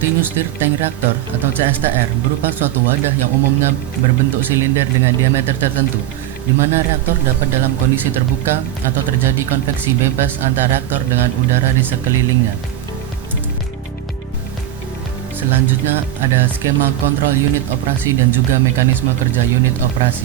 Continuous Stirred Tank Reactor atau CSTR berupa suatu wadah yang umumnya berbentuk silinder dengan diameter tertentu, di mana reaktor dapat dalam kondisi terbuka atau terjadi konveksi bebas antara reaktor dengan udara di sekelilingnya. Selanjutnya ada skema kontrol unit operasi dan juga mekanisme kerja unit operasi.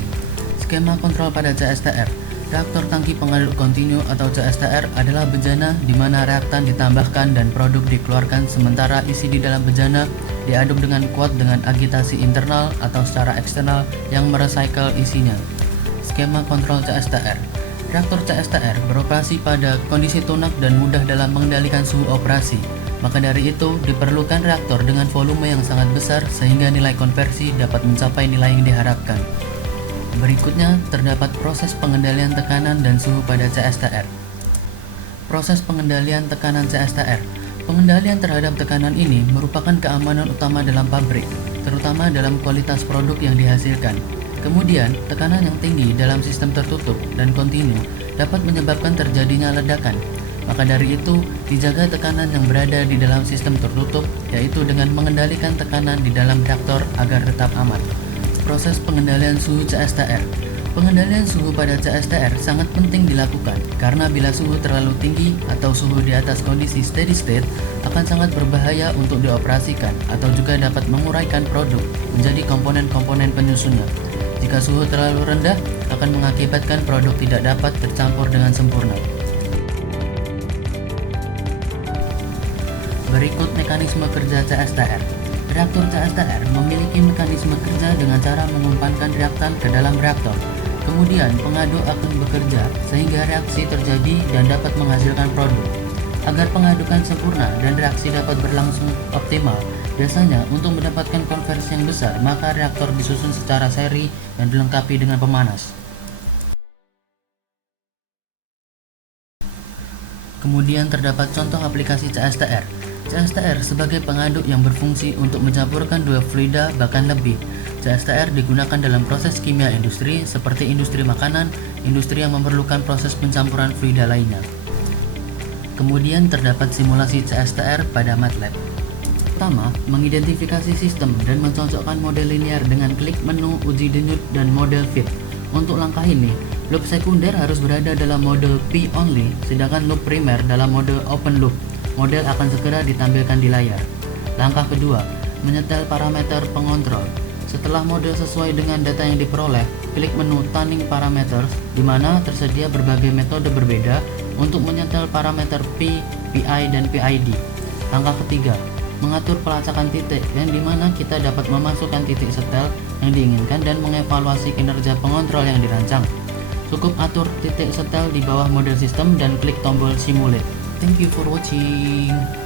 Skema kontrol pada CSTR. Reaktor tangki pengaduk kontinu atau CSTR adalah bejana di mana reaktan ditambahkan dan produk dikeluarkan, sementara isi di dalam bejana diaduk dengan kuat dengan agitasi internal atau secara eksternal yang merecycle isinya. Skema kontrol CSTR. Reaktor CSTR beroperasi pada kondisi tunak dan mudah dalam mengendalikan suhu operasi. Maka dari itu diperlukan reaktor dengan volume yang sangat besar sehingga nilai konversi dapat mencapai nilai yang diharapkan. Berikutnya terdapat proses pengendalian tekanan dan suhu pada CSTR. Proses pengendalian tekanan CSTR. Pengendalian terhadap tekanan ini merupakan keamanan utama dalam pabrik, terutama dalam kualitas produk yang dihasilkan. Kemudian, tekanan yang tinggi dalam sistem tertutup dan kontinu dapat menyebabkan terjadinya ledakan. Maka dari itu, dijaga tekanan yang berada di dalam sistem tertutup, yaitu dengan mengendalikan tekanan di dalam reaktor agar tetap aman. Proses pengendalian suhu CSTR. Pengendalian suhu pada CSTR sangat penting dilakukan karena bila suhu terlalu tinggi atau suhu di atas kondisi steady state akan sangat berbahaya untuk dioperasikan atau juga dapat menguraikan produk menjadi komponen-komponen penyusunnya. Jika suhu terlalu rendah akan mengakibatkan produk tidak dapat tercampur dengan sempurna. Berikut mekanisme kerja CSTR. Reaktor CSTR memiliki mekanisme kerja dengan cara mengumpankan reaktan ke dalam reaktor. Kemudian pengaduk akan bekerja sehingga reaksi terjadi dan dapat menghasilkan produk. Agar pengadukan sempurna dan reaksi dapat berlangsung optimal, biasanya untuk mendapatkan konversi yang besar, maka reaktor disusun secara seri dan dilengkapi dengan pemanas. Kemudian terdapat contoh aplikasi CSTR. CSTR sebagai pengaduk yang berfungsi untuk mencampurkan dua fluida bahkan lebih. CSTR digunakan dalam proses kimia industri seperti industri makanan, industri yang memerlukan proses pencampuran fluida lainnya. Kemudian terdapat simulasi CSTR pada MATLAB. Pertama, mengidentifikasi sistem dan mencocokkan model linear dengan klik menu uji denyut dan model fit. Untuk langkah ini, loop sekunder harus berada dalam mode P only, sedangkan loop primer dalam mode open loop. Model akan segera ditampilkan di layar. Langkah kedua, menyetel parameter pengontrol. Setelah model sesuai dengan data yang diperoleh, klik menu Tuning Parameters, di mana tersedia berbagai metode berbeda untuk menyetel parameter P, PI, dan PID. Langkah ketiga, mengatur pelacakan titik, yang dimana kita dapat memasukkan titik setel yang diinginkan dan mengevaluasi kinerja pengontrol yang dirancang. Cukup atur titik setel di bawah model sistem dan klik tombol Simulate. Thank you for watching.